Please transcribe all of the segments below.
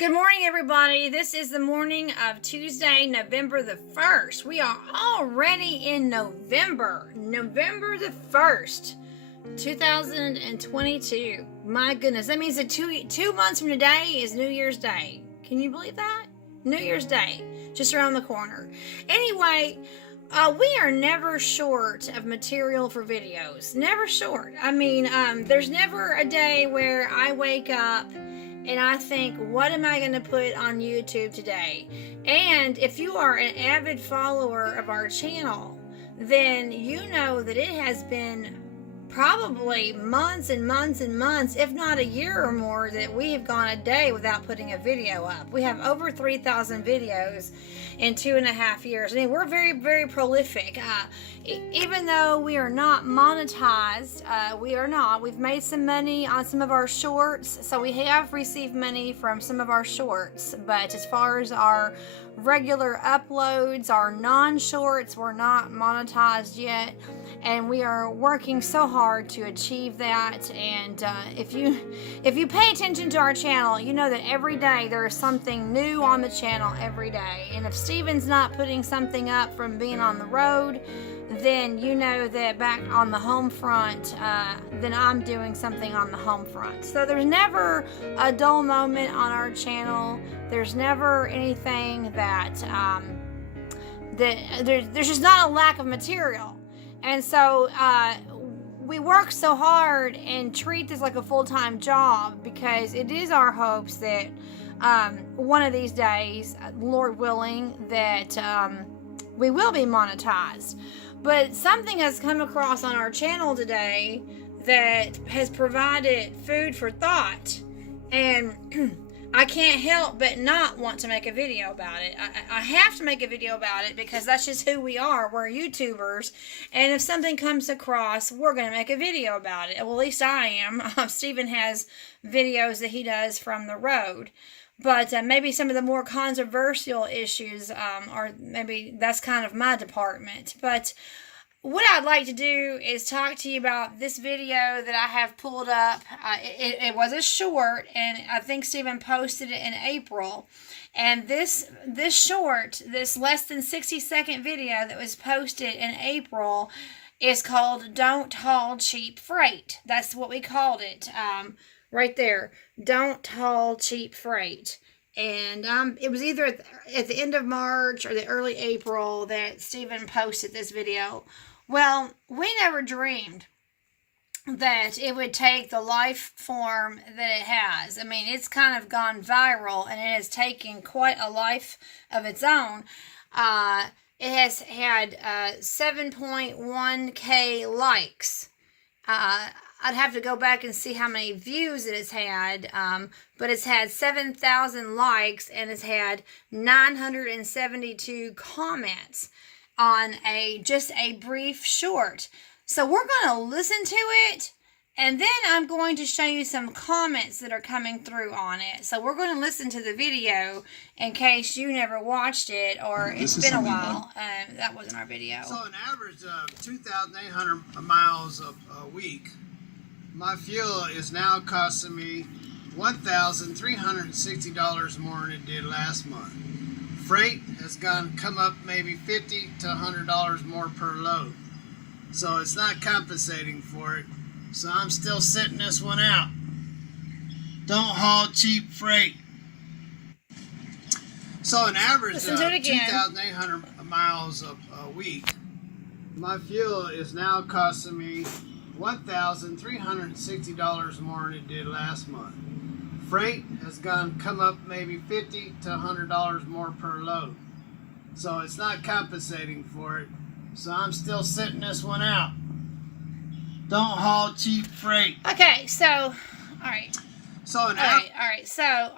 Good morning, everybody. This is the morning of Tuesday, November the 1st. We are already in November. November the 1st, 2022. My goodness, that means that two months from today is New Year's Day. Can you believe that? New Year's Day, just around the corner. Anyway, we are never short of material for videos. Never short. I mean, there's never a day where I wake up and I think, what am I going to put on YouTube today? And if you are an avid follower of our channel, then you know that it has been probably months and months and months, if not a year or more, that we have gone a day without putting a video up. We have over 3,000 videos in 2.5 years. I mean, we're very, very prolific. Even though we are not monetized, we are not. We've made some money on some of our shorts, so we have received money from some of our shorts. But as far as our regular uploads, our non-shorts, we're not monetized yet, and we are working so hard to achieve that. And if you pay attention to our channel, you know that every day there is something new on the channel every day. And if Steven's not putting something up from being on the road, then you know that back on the home front, then I'm doing something on the home front. So there's never a dull moment on our channel. There's never anything that there's just not a lack of material. And so we work so hard and treat this like a full-time job, because it is our hopes that one of these days, Lord willing, that we will be monetized. But something has come across on our channel today that has provided food for thought, and I can't help but not want to make a video about it. I have to make a video about it because that's just who we are. We're YouTubers, and if something comes across, we're going to make a video about it. Well, at least I am. Steven has videos that he does from the road. But maybe some of the more controversial issues are, maybe that's kind of my department. But what I'd like to do is talk to you about this video that I have pulled up. It was a short, and I think Steven posted it in April. And this short, this less than 60-second video that was posted in April, is called "Don't Haul Cheap Freight." That's what we called it. Right there, "Don't haul cheap freight." And it was either at the end of March or the early April that Steven posted this video. Well, we never dreamed that it would take the life form that it has. I mean, it's kind of gone viral, and it has taken quite a life of its own. It has had 7.1K likes. I'd have to go back and see how many views it has had, but it's had 7,000 likes, and it's had 972 comments on just a brief short. So we're going to listen to it, and then I'm going to show you some comments that are coming through on it. So we're going to listen to the video in case you never watched it, or it's been a while. That wasn't our video. So an average of 2,800 miles a week. My fuel is now costing me $1,360 more than it did last month. Freight has come up maybe $50 to $100 more per load. So it's not compensating for it. So I'm still sitting this one out. Don't haul cheap freight. So an average of 2,800 miles a week. My fuel is now costing me $1,360 more than it did last month. Freight has come up maybe $50 to $100 more per load. So it's not compensating for it. So I'm still sitting this one out. Don't haul cheap freight. Okay, so, all right. All right. So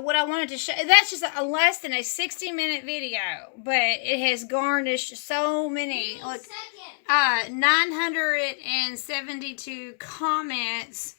what I wanted to show, that's just a less than a 60-minute video, but it has garnished so many, like 972 comments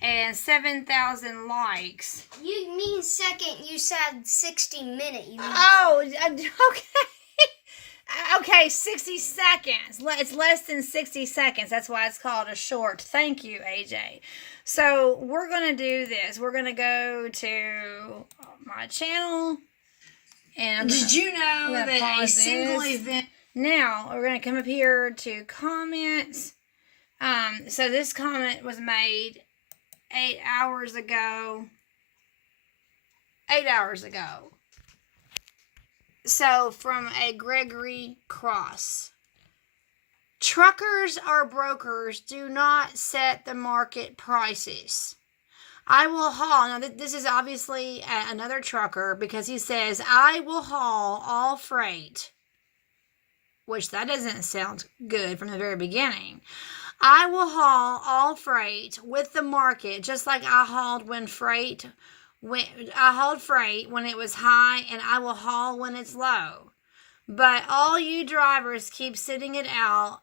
and 7,000 likes. You mean second? You said 60-minute. Oh, okay. Okay, 60 seconds. It's less than 60 seconds. That's why it's called a short. Thank you, AJ. So we're going to do this. We're going to go to my channel. And did you know that a single this. event? Now we're going to come up here to comments. So this comment was made 8 hours ago. 8 hours ago. So from a Gregory Cross. Truckers or brokers do not set the market prices. I will haul. Now, this is obviously another trucker because he says, I will haul all freight, which that doesn't sound good from the very beginning. I will haul all freight with the market, just like I hauled freight when it was high, and I will haul when it's low. But all you drivers keep sitting it out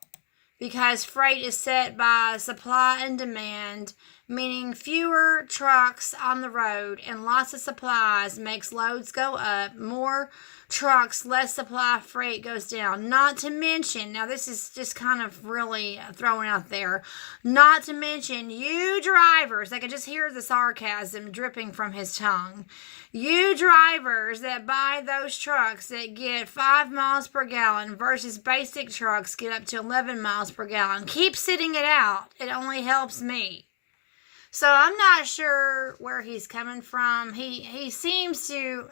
because freight is set by supply and demand, meaning fewer trucks on the road and lots of supplies makes loads go up. More trucks, less supply, freight goes down. Not to mention, now this is just kind of really thrown out there, not to mention you drivers, I could just hear the sarcasm dripping from his tongue. You drivers that buy those trucks that get 5 miles per gallon versus basic trucks get up to 11 miles per gallon, keep sitting it out. It only helps me. So I'm not sure where he's coming from. He seems to,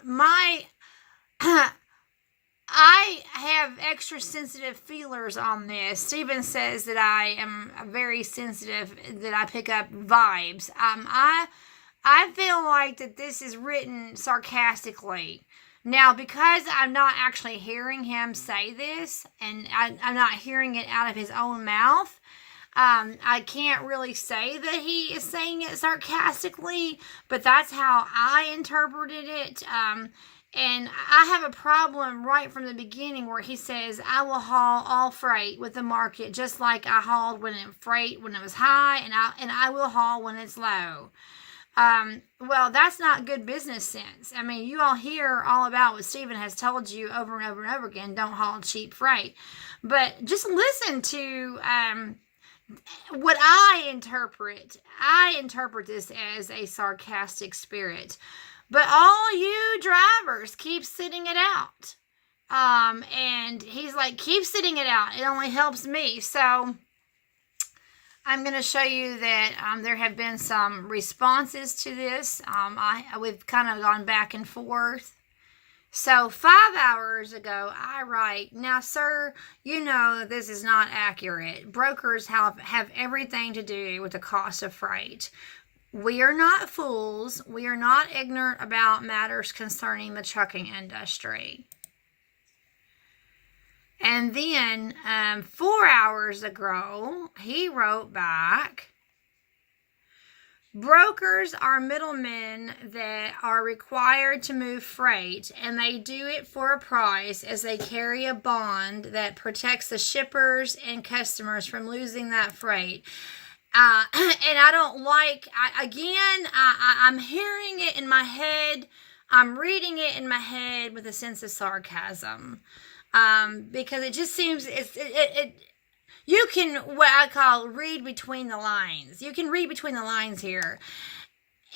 I have extra sensitive feelers on this. Stephen says that I am very sensitive, that I pick up vibes. I feel like that this is written sarcastically. Now, because I'm not actually hearing him say this, and I'm not hearing it out of his own mouth, I can't really say that he is saying it sarcastically, but that's how I interpreted it. And I have a problem right from the beginning where he says, I will haul all freight with the market, just like I hauled when it was high, and I will haul when it's low. Well, that's not good business sense. I mean, you all hear all about what Stephen has told you over and over and over again, don't haul cheap freight. But just listen to what I interpret. I interpret this as a sarcastic spirit. But all you drivers keep sitting it out. And he's like, keep sitting it out. It only helps me. So I'm going to show you that there have been some responses to this. We've kind of gone back and forth. So 5 hours ago, I write, now, sir, you know this is not accurate. Brokers have everything to do with the cost of freight. We are not fools. We are not ignorant about matters concerning the trucking industry. And then 4 hours ago, he wrote back, brokers are middlemen that are required to move freight, and they do it for a price as they carry a bond that protects the shippers and customers from losing that freight. And I don't like, I'm hearing it in my head. I'm reading it in my head with a sense of sarcasm. Because it just seems, you can, what I call, read between the lines. You can read between the lines here.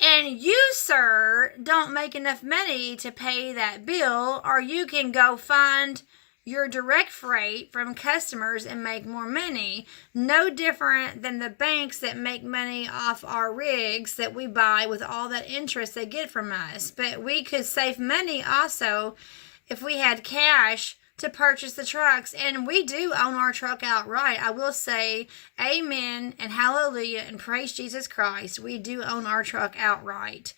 And you, sir, don't make enough money to pay that bill, or you can go find your direct freight from customers and make more money. No different than the banks that make money off our rigs that we buy with all that interest they get from us. But we could save money also if we had cash to purchase the trucks, and we do own our truck outright. I will say amen and hallelujah and praise Jesus Christ. We do own our truck outright.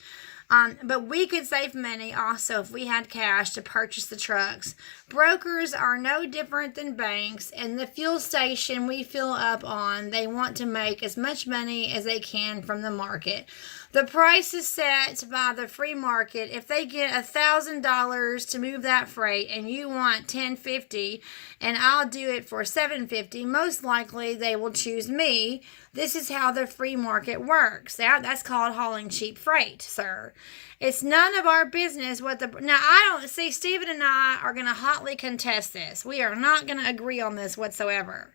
But we could save money also if we had cash to purchase the trucks. Brokers are no different than banks, and the fuel station we fill up on, they want to make as much money as they can from the market. The price is set by the free market. If they get $1,000 to move that freight and you want $10.50 and I'll do it for $7.50, most likely they will choose me. This is how the free market works. That's called hauling cheap freight, sir. It's none of our business what the... Now, I don't see, Stephen and I are going to hotly contest this. We are not going to agree on this whatsoever.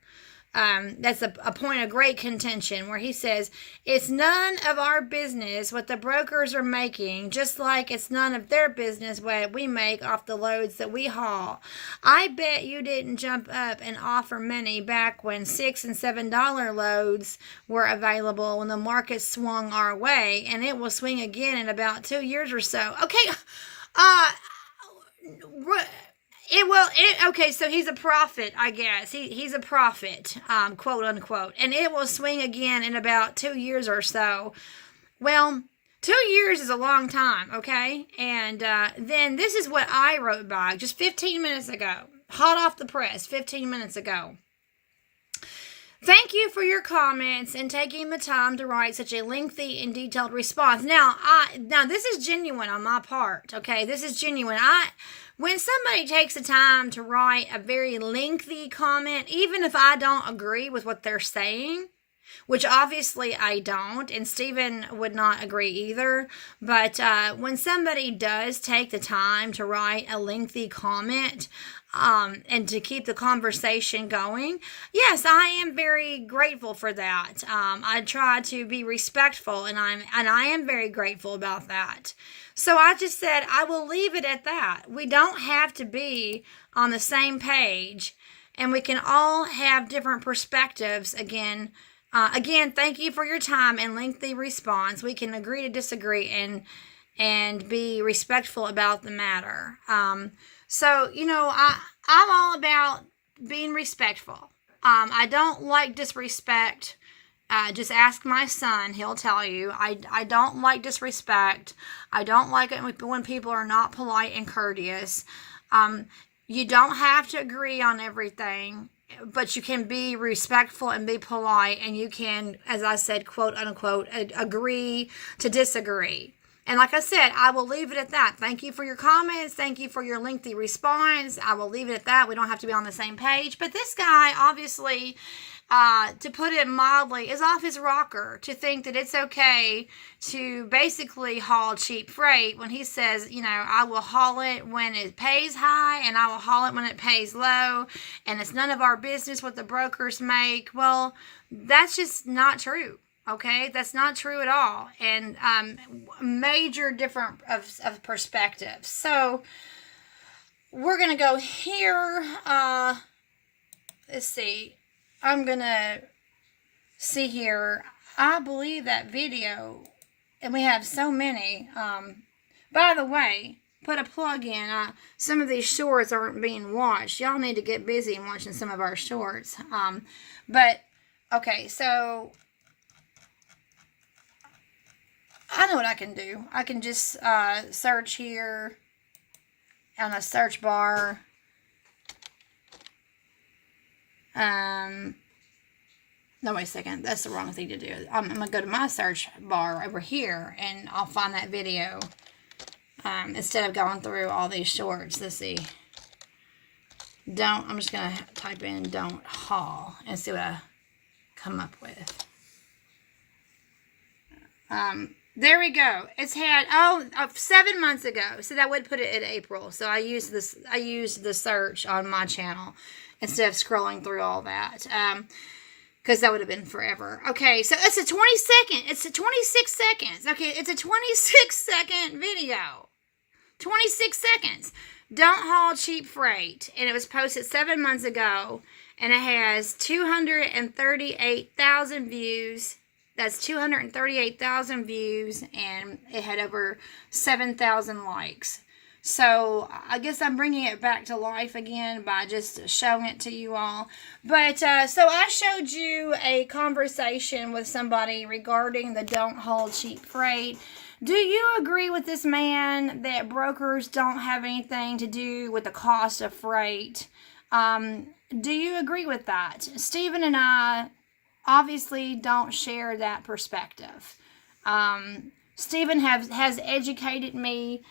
that's a point of great contention, where he says, it's none of our business what the brokers are making, just like it's none of their business what we make off the loads that we haul. I bet you didn't jump up and offer money back when $6 and $7 loads were available, when the market swung our way, and it will swing again in about 2 years or so. Okay, okay, so he's a prophet, I guess. He's a prophet, quote unquote. And it will swing again in about 2 years or so. Well, 2 years is a long time, okay? And then this is what I wrote back just 15 minutes ago. Hot off the press, 15 minutes ago. Thank you for your comments and taking the time to write such a lengthy and detailed response. Now this is genuine on my part, okay? This is genuine. When somebody takes the time to write a very lengthy comment, even if I don't agree with what they're saying, which obviously I don't, and Stephen would not agree either, but when somebody does take the time to write a lengthy comment, and to keep the conversation going, yes, I am very grateful for that. I try to be respectful, and I am very grateful about that. So I just said I will leave it at that. We don't have to be on the same page, and we can all have different perspectives. Again, thank you for your time and lengthy response. We can agree to disagree and be respectful about the matter. So, I'm all about being respectful. I don't like disrespect. Just ask my son, he'll tell you. I don't like disrespect. I don't like it when people are not polite and courteous. You don't have to agree on everything, but you can be respectful and be polite, and you can, as I said, quote unquote, agree to disagree. And like I said, I will leave it at that. Thank you for your comments. Thank you for your lengthy response. I will leave it at that. We don't have to be on the same page. But this guy, obviously, to put it mildly, is off his rocker to think that it's okay to basically haul cheap freight when he says, I will haul it when it pays high and I will haul it when it pays low. And it's none of our business what the brokers make. Well, that's just not true. Okay, that's not true at all, and major different of perspectives. So we're gonna go here. Let's see. I'm gonna see here. I believe that video, and we have so many. By the way, put a plug in. Some of these shorts aren't being watched. Y'all need to get busy and watching some of our shorts. But okay, so. I know what I can do. I can just search here on a search bar. No, wait a second. That's the wrong thing to do. I'm going to go to my search bar over here, and I'll find that video instead of going through all these shorts. Let's see. I'm just going to type in don't haul and see what I come up with. There we go. It's had 7 months ago, so that would put it in April. So I used the search on my channel instead of scrolling through all that, because that would have been forever. Okay, so it's a 20-second. It's a 26 seconds. Okay, it's a 26-second video. 26 seconds. Don't haul cheap freight, and it was posted 7 months ago, and it has 238,000 views. That's 238,000 views, and it had over 7,000 likes. So I guess I'm bringing it back to life again by just showing it to you all. But so I showed you a conversation with somebody regarding the don't haul cheap freight. Do you agree with this man that brokers don't have anything to do with the cost of freight? Do you agree with that? Stephen and I obviously don't share that perspective. Stephen has educated me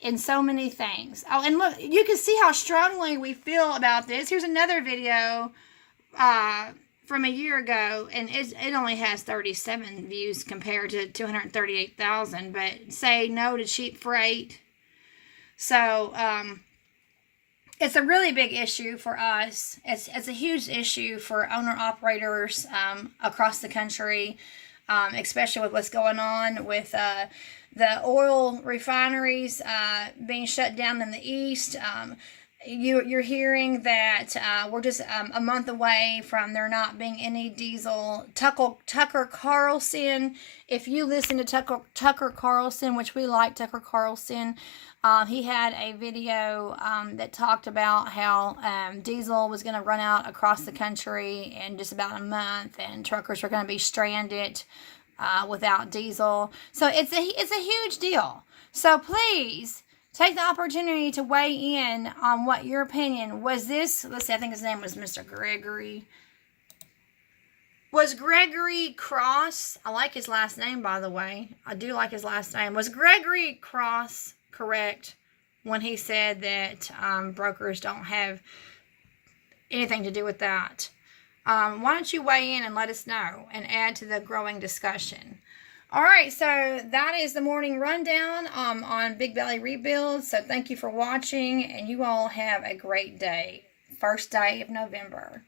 in so many things. Oh, and look, you can see how strongly we feel about this. Here's another video from a year ago, and it only has 37 views compared to 238,000, but say no to cheap freight. So, it's a really big issue for us. It's a huge issue for owner-operators across the country, especially with what's going on with the oil refineries being shut down in the east. You're hearing that we're just a month away from there not being any diesel. Tucker Carlson, if you listen to Tucker Carlson, which we like Tucker Carlson, he had a video that talked about how diesel was going to run out across the country in just about a month, and truckers were going to be stranded without diesel. So it's a huge deal. So please take the opportunity to weigh in on what your opinion was. This, let's see, I think his name was Mr. Gregory. Was Gregory Cross, I like his last name, by the way. I do like his last name. Was Gregory Cross correct when he said that brokers don't have anything to do with that? Why don't you weigh in and let us know and add to the growing discussion? All right, so that is the morning rundown on Big Belly Rebuilds. So thank you for watching, and you all have a great day. First day of November.